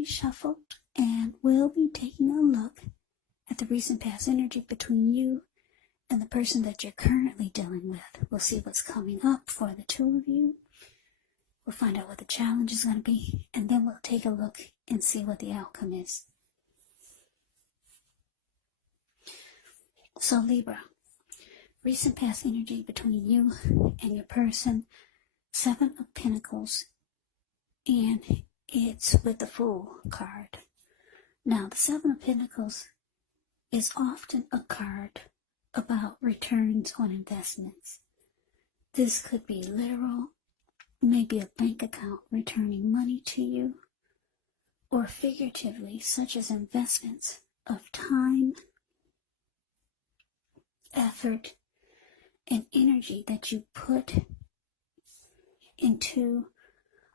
already shuffled, and we'll be taking a look at the recent past energy between you and the person that you're currently dealing with. We'll see what's coming up for the two of you. We'll find out what the challenge is going to be, and then we'll take a look and see what the outcome is. So Libra, recent past energy between you and your person, 7 of Pentacles, and it's with the Fool card. Now, the 7 of Pentacles is often a card about returns on investments. This could be literal, maybe a bank account returning money to you, or figuratively, such as investments of time, effort, and energy that you put into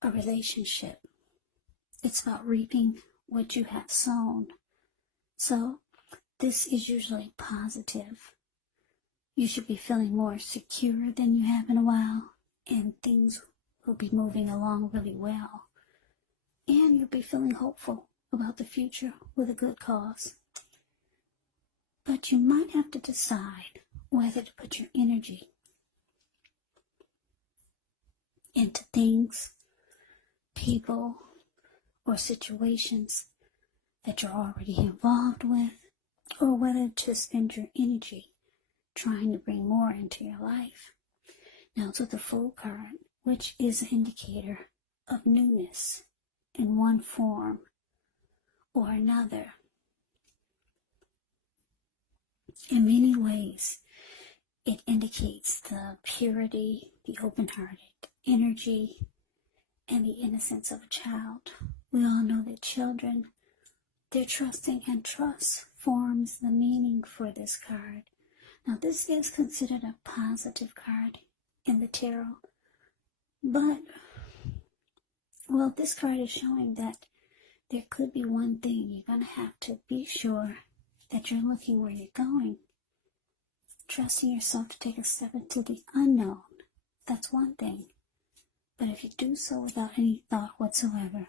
a relationship. It's about reaping what you have sown. So this is usually positive. You should be feeling more secure than you have in a while, and things will be moving along really well. And you'll be feeling hopeful about the future with a good cause. But you might have to decide whether to put your energy into things, people, or situations that you're already involved with, or whether to spend your energy trying to bring more into your life. Now, to the Fool card, which is an indicator of newness in one form or another. In many ways, it indicates the purity, the open-hearted energy, and the innocence of a child. We all know that children, they're trusting, and trust forms the meaning for this card. Now, this is considered a positive card in the tarot, but, well, this card is showing that there could be one thing. You're going to have to be sure that you're looking where you're going, trusting yourself to take a step into the unknown. That's one thing. But if you do so without any thought whatsoever,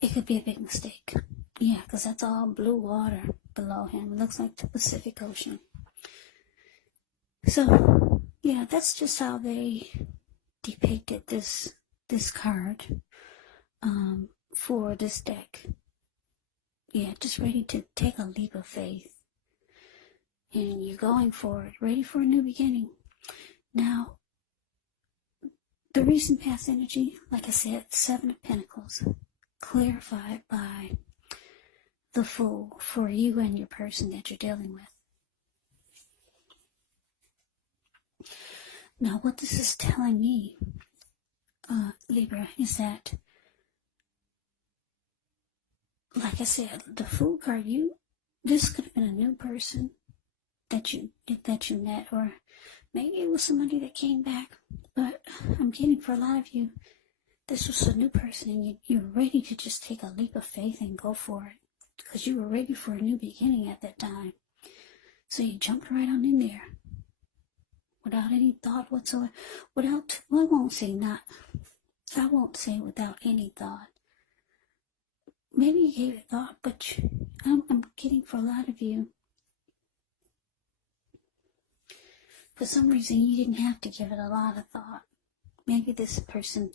it could be a big mistake. Yeah, because that's all blue water below him. It looks like the Pacific Ocean. So, yeah, that's just how they depicted this card for this deck. Yeah, just ready to take a leap of faith. And you're going for it, ready for a new beginning. Now, the recent past energy, like I said, 7 of Pentacles, clarified by the Fool for you and your person that you're dealing with. Now, what this is telling me, Libra, is that, like I said, the Fool card, this could have been a new person that you met, or maybe it was somebody that came back. But I'm getting, for a lot of you, this was a new person, and you're ready to just take a leap of faith and go for it, because you were ready for a new beginning at that time. So you jumped right on in there without any thought whatsoever. I won't say without any thought. Maybe you gave it thought, but I'm getting, for a lot of you, for some reason you didn't have to give it a lot of thought. Maybe this person,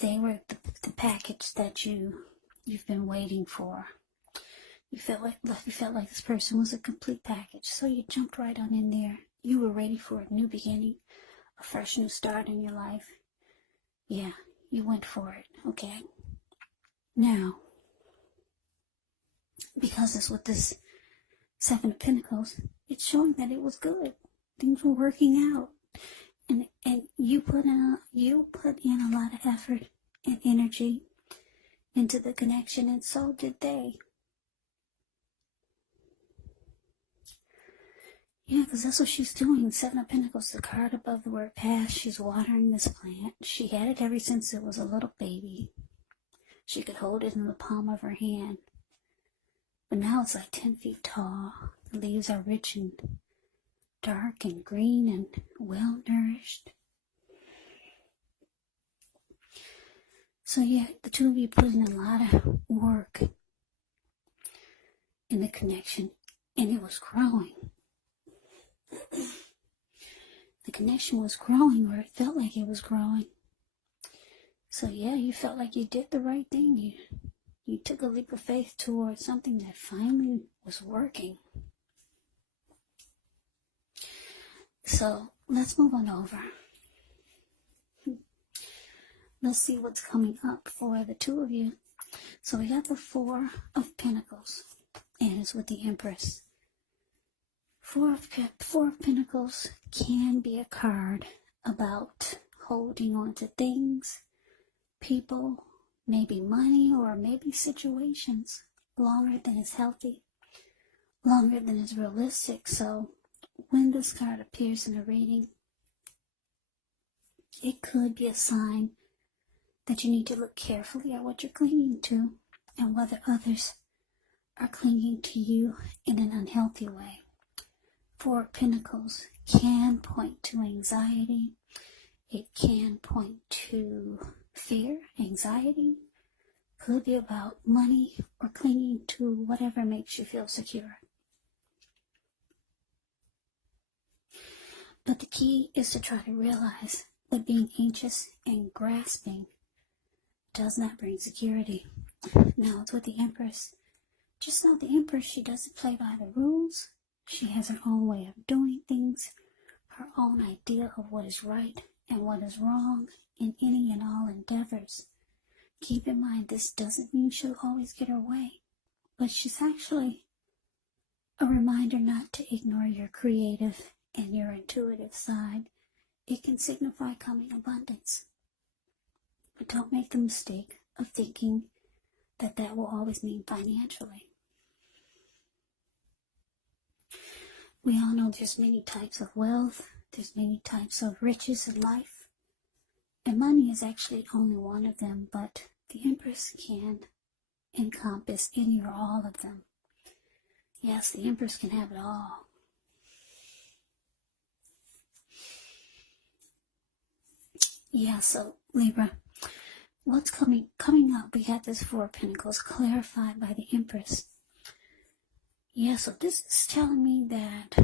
they were the package that you've been waiting for. You felt like this person was a complete package, so you jumped right on in there. You were ready for a new beginning, a fresh new start in your life. Yeah, you went for it, okay? Now, because it's with this 7 of Pentacles, it's showing that it was good. Things were working out. And you put in a lot of effort and energy into the connection, and so did they. Yeah, because that's what she's doing. 7 of Pentacles, the card above the word past. She's watering this plant. She had it ever since it was a little baby. She could hold it in the palm of her hand. But now it's like 10 feet tall. The leaves are rich and dark and green and well nourished. So yeah, the two of you put in a lot of work in the connection, and it was growing. The connection was growing, or it felt like it was growing. So yeah, you felt like you did the right thing. You took a leap of faith towards something that finally was working. So let's move on over. Let's see what's coming up for the two of you. So we got the Four of Pentacles, and it's with the Empress. Four of Pentacles can be a card about holding on to things, people, maybe money, or maybe situations longer than is healthy, longer than is realistic. So when this card appears in a reading, it could be a sign that you need to look carefully at what you're clinging to and whether others are clinging to you in an unhealthy way. Four of Pentacles can point to anxiety. It can point to fear, anxiety. Could be about money or clinging to whatever makes you feel secure. But the key is to try to realize that being anxious and grasping does not bring security. Now it's with the Empress. Just know the Empress, she doesn't play by the rules. She has her own way of doing things, her own idea of what is right and what is wrong in any and all endeavors. Keep in mind, this doesn't mean she'll always get her way, but she's actually a reminder not to ignore your creative and your intuitive side. It can signify coming abundance. But don't make the mistake of thinking that that will always mean financially. We all know there's many types of wealth, there's many types of riches in life, and money is actually only one of them, but the Empress can encompass any or all of them. Yes, the Empress can have it all. Yeah, so Libra, what's coming up? We got this Four of Pentacles clarified by the Empress. Yeah, so this is telling me that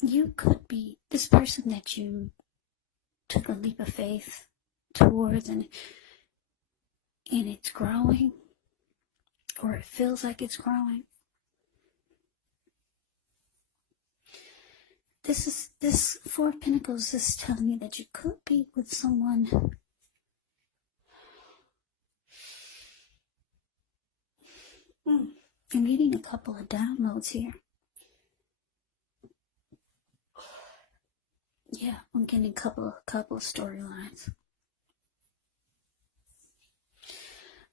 you could be this person that you took a leap of faith towards, and it's growing, or it feels like it's growing. This Four of Pentacles is telling me that you could be with someone I'm getting a couple of downloads here. Yeah, I'm getting a couple of storylines.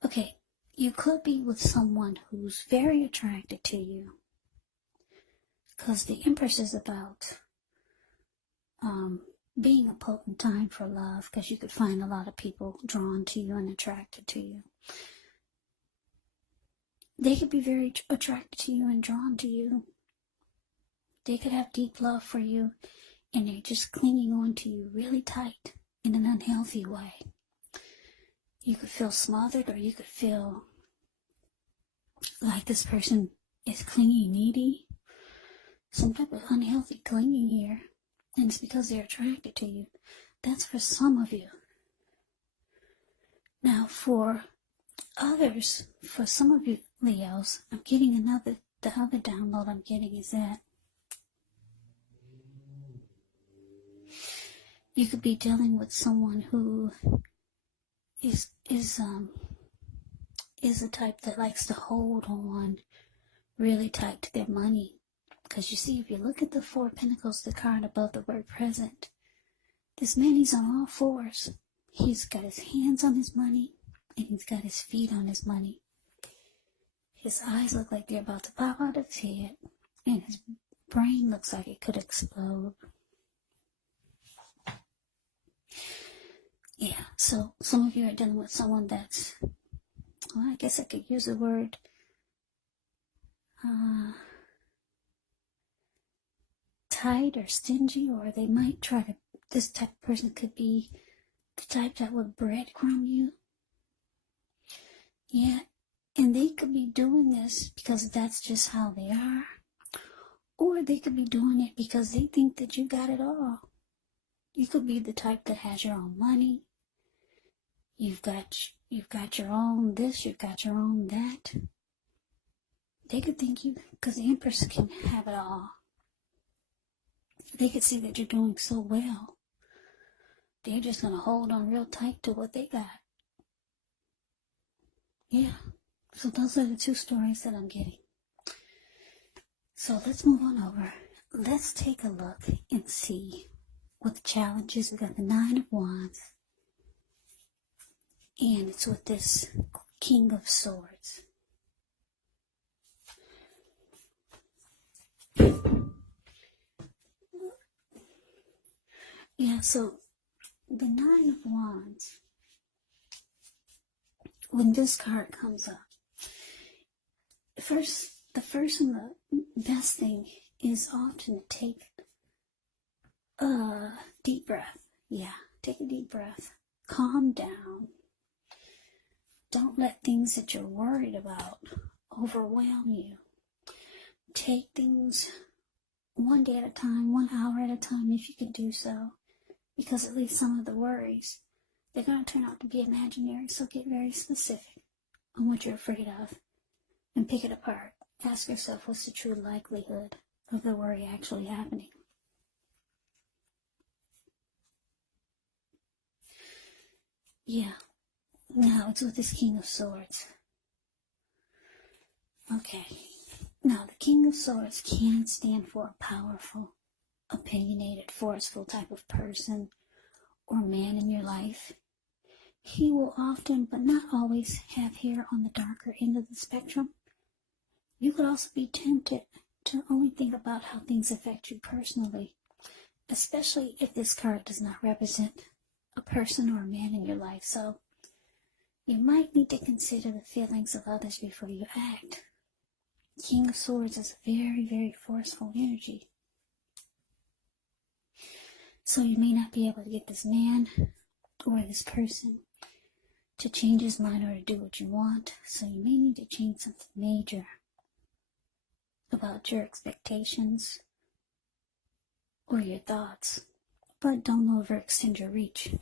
Okay, you could be with someone who's very attracted to you, because the Empress is about being a potent time for love, because you could find a lot of people drawn to you and attracted to you. They could be very attracted to you and drawn to you. They could have deep love for you, and they're just clinging on to you really tight in an unhealthy way. You could feel smothered, or you could feel like this person is clingy, needy. Some type of unhealthy clinging here, and it's because they're attracted to you. That's for some of you. Now for others, for some of you Leos, I'm getting the other download I'm getting is that you could be dealing with someone who is the type that likes to hold on really tight to their money. Because you see, if you look at the Four of Pentacles, the card above the word present, this man, he's on all fours. He's got his hands on his money, and he's got his feet on his money. His eyes look like they're about to pop out of his head, and his brain looks like it could explode. Yeah, so some of you are dealing with someone that's, well, I guess I could use the word tight or stingy, or they might try to This type of person could be the type that would breadcrumb you. Yeah, and they could be doing this because that's just how they are. Or they could be doing it because they think that you got it all. You could be the type that has your own money. You've got your own this, you've got your own that. They could think you, because the Empress can have it all. They could see that you're doing so well. They're just going to hold on real tight to what they got. Yeah. So those are the two stories that I'm getting. So let's move on over. Let's take a look and see what the challenge is. We got the 9 of Wands. And it's with this King of Swords. Yeah, so the 9 of Wands, when this card comes up, the first and the best thing is often to take a deep breath. Yeah, take a deep breath. Calm down. Don't let things that you're worried about overwhelm you. Take things one day at a time, 1 hour at a time, if you can do so. Because at least some of the worries, they're going to turn out to be imaginary. So get very specific on what you're afraid of and pick it apart. Ask yourself, what's the true likelihood of the worry actually happening? Yeah. Now it's with this King of Swords. Okay. Now the King of Swords can stand for a powerful, opinionated, forceful type of person or man in your life. He will often, but not always, have hair on the darker end of the spectrum. You could also be tempted to only think about how things affect you personally, especially if this card does not represent a person or a man in your life. So you might need to consider the feelings of others before you act. King of Swords is a very, very forceful energy. So you may not be able to get this man or this person to change his mind or to do what you want. So you may need to change something major about your expectations or your thoughts. But don't overextend your reach.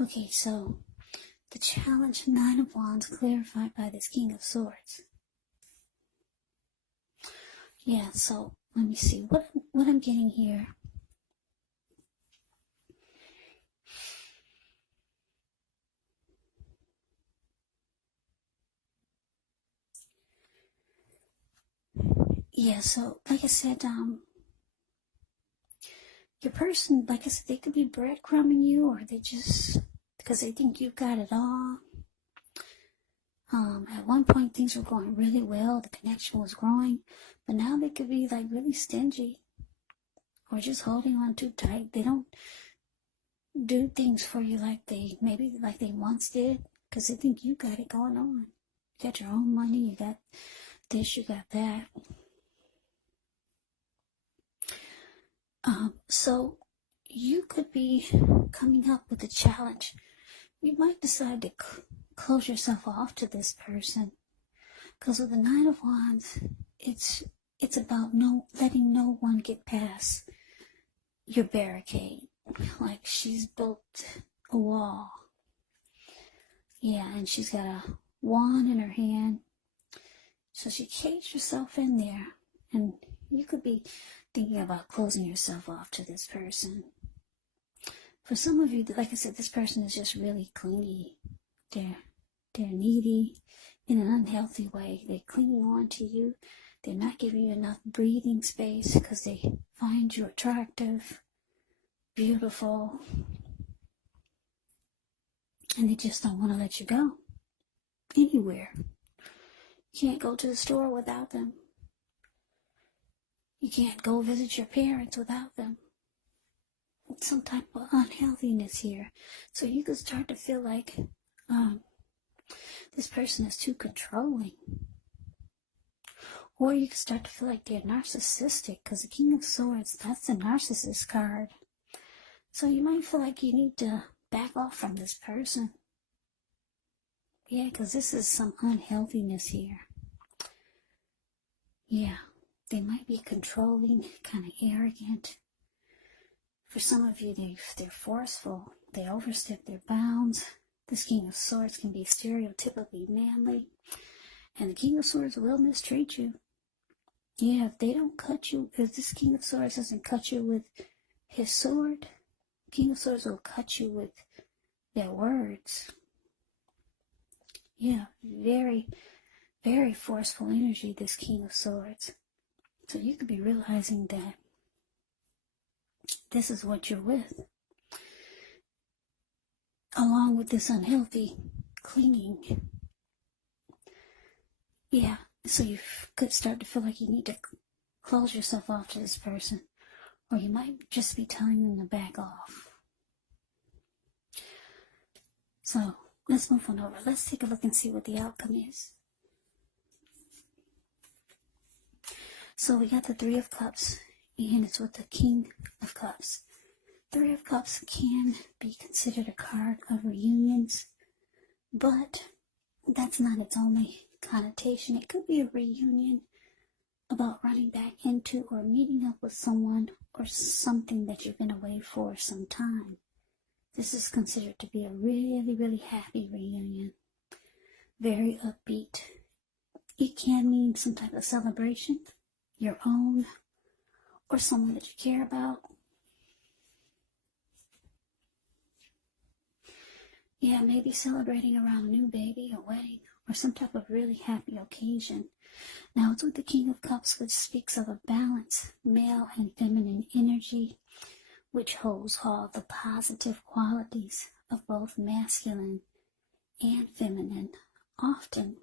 Okay, so the challenge, 9 of Wands, clarified by this King of Swords. Yeah, so let me see what I'm getting here. Yeah, so like I said, your person, like I said, they could be breadcrumbing you, or they just, because they think you've got it all. At one point things were going really well, the connection was growing, but now they could be like really stingy or just holding on too tight. They don't do things for you like they once did, because they think you got it going on. You got your own money, you got this, you got that. So you could be coming up with a challenge. You might decide to close yourself off to this person, because with the 9 of Wands, it's about letting no one get past your barricade. Like she's built a wall. Yeah, and she's got a wand in her hand. So she caged herself in there, and you could be thinking about closing yourself off to this person. For some of you, like I said, this person is just really clingy. They're needy in an unhealthy way. They're clinging on to you. They're not giving you enough breathing space because they find you attractive, beautiful, and they just don't want to let you go anywhere. You can't go to the store without them. You can't go visit your parents without them. It's some type of unhealthiness here. So you could start to feel like this person is too controlling. Or you can start to feel like they're narcissistic, because the King of Swords, that's the narcissist card. So you might feel like you need to back off from this person. Yeah, because this is some unhealthiness here. Yeah, they might be controlling, kind of arrogant. For some of you, they're forceful. They overstep their bounds. This King of Swords can be stereotypically manly. And the King of Swords will mistreat you. Yeah, if they don't cut you, if this King of Swords doesn't cut you with his sword, King of Swords will cut you with their words. Yeah, very, very forceful energy, this King of Swords. So you could be realizing that this is what you're with. Along with this unhealthy clinging. Yeah, so you could start to feel like you need to close yourself off to this person. Or you might just be telling them to back off. So, let's move on over. Let's take a look and see what the outcome is. So we got the Three of Cups, and it's with the King of Cups. Three of Cups can be considered a card of reunions, but that's not its only connotation. It could be a reunion about running back into or meeting up with someone or something that you've been away for some time. This is considered to be a really, really happy reunion. Very upbeat. It can mean some type of celebration, your own, or someone that you care about. Yeah, maybe celebrating around a new baby, a wedding, or some type of really happy occasion. Now, it's with the King of Cups, which speaks of a balance, male and feminine energy, which holds all the positive qualities of both masculine and feminine. Often,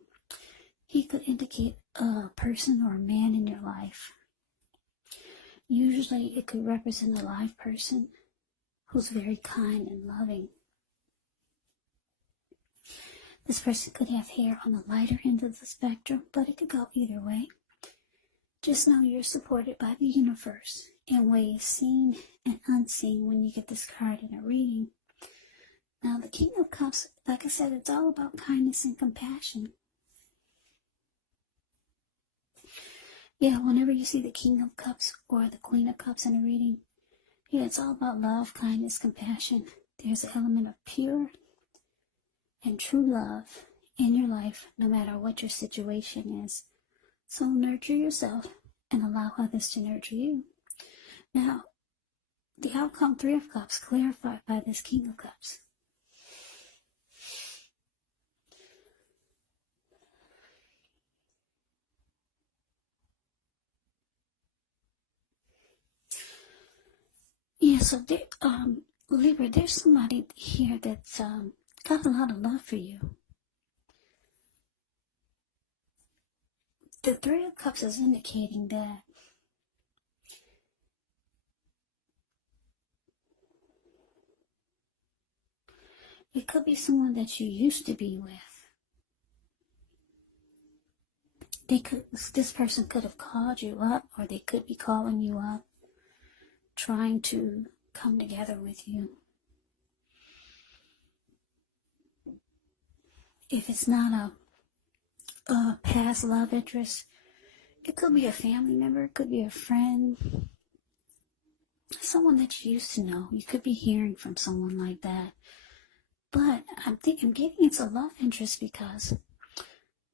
he could indicate a person or a man in your life. Usually, it could represent a live person who's very kind and loving. This person could have hair on the lighter end of the spectrum, but it could go either way. Just know you're supported by the universe in ways seen and unseen when you get this card in a reading. Now, the King of Cups, like I said, it's all about kindness and compassion. Yeah, whenever you see the King of Cups or the Queen of Cups in a reading, yeah, it's all about love, kindness, compassion. There's an element of pure and true love in your life, no matter what your situation is. So nurture yourself and allow others to nurture you. Now, the outcome, Three of Cups, clarified by this King of Cups. Yeah, so there, Libra, there's somebody here that's got a lot of love for you. The Three of Cups is indicating that it could be someone that you used to be with. This person could have called you up, or they could be calling you up, trying to come together with you. If it's not a past love interest, it could be a family member, it could be a friend, someone that you used to know. You could be hearing from someone like that. But I'm getting it's a love interest because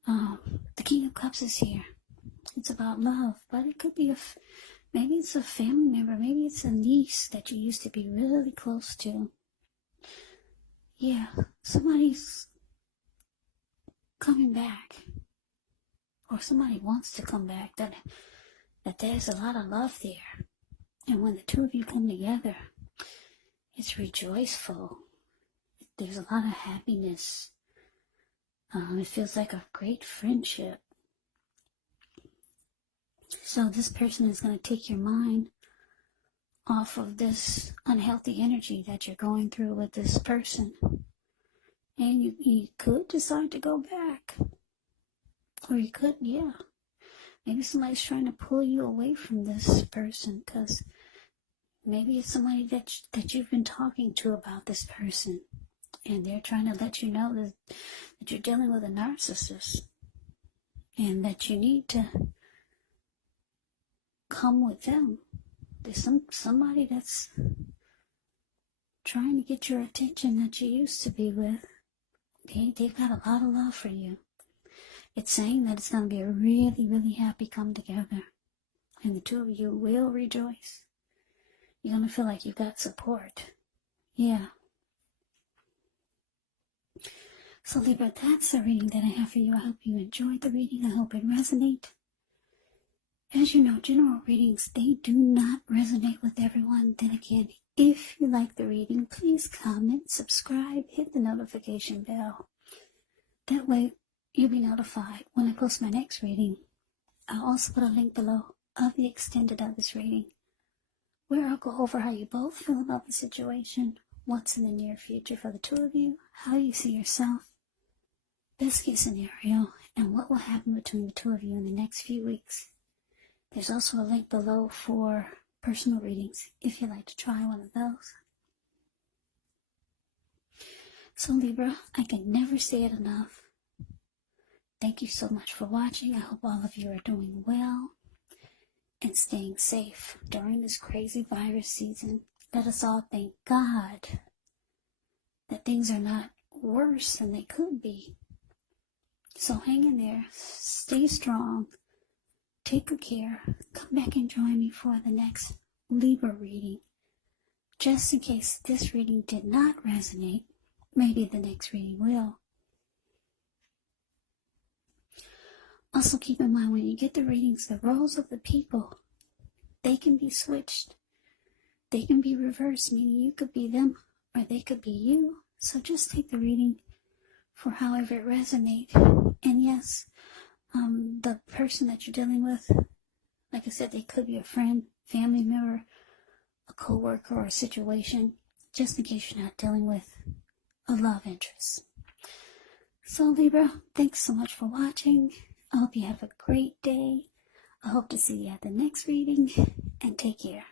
the King of Cups is here. It's about love, but it could be maybe it's a family member, maybe it's a niece that you used to be really close to. Yeah, somebody's coming back, or somebody wants to come back, that there's a lot of love there. And when the two of you come together, it's rejoiceful. There's a lot of happiness. It feels like a great friendship. So this person is going to take your mind off of this unhealthy energy that you're going through with this person. And you could decide to go back. Or you could, yeah. Maybe somebody's trying to pull you away from this person, because maybe it's somebody that you've been talking to about this person, and they're trying to let you know that you're dealing with a narcissist, and that you need to come with them. There's somebody that's trying to get your attention that you used to be with. They've got a lot of love for you. It's saying that it's going to be a really, really happy come together. And the two of you will rejoice. You're going to feel like you got support. Yeah. So Libra, that's the reading that I have for you. I hope you enjoyed the reading. I hope it resonated. As you know, general readings, they do not resonate with everyone. Then again, if you like the reading, please comment, subscribe, hit the notification bell. That way, you'll be notified when I post my next reading. I'll also put a link below of the extended of this reading, where I'll go over how you both feel about the situation, what's in the near future for the two of you, how you see yourself, best case scenario, and what will happen between the two of you in the next few weeks. There's also a link below for personal readings if you'd like to try one of those. So Libra, I can never say it enough. Thank you so much for watching. I hope all of you are doing well and staying safe during this crazy virus season. Let us all thank God that things are not worse than they could be. So hang in there, stay strong, take good care. Come back and join me for the next Libra reading. Just in case this reading did not resonate, maybe the next reading will. Also keep in mind, when you get the readings, the roles of the people, they can be switched. They can be reversed, meaning you could be them or they could be you. So just take the reading for however it resonates. And yes, the person that you're dealing with, like I said, they could be a friend, family member, a co-worker, or a situation, just in case you're not dealing with a love interest. So Libra, thanks so much for watching. I hope you have a great day. I hope to see you at the next reading, and take care.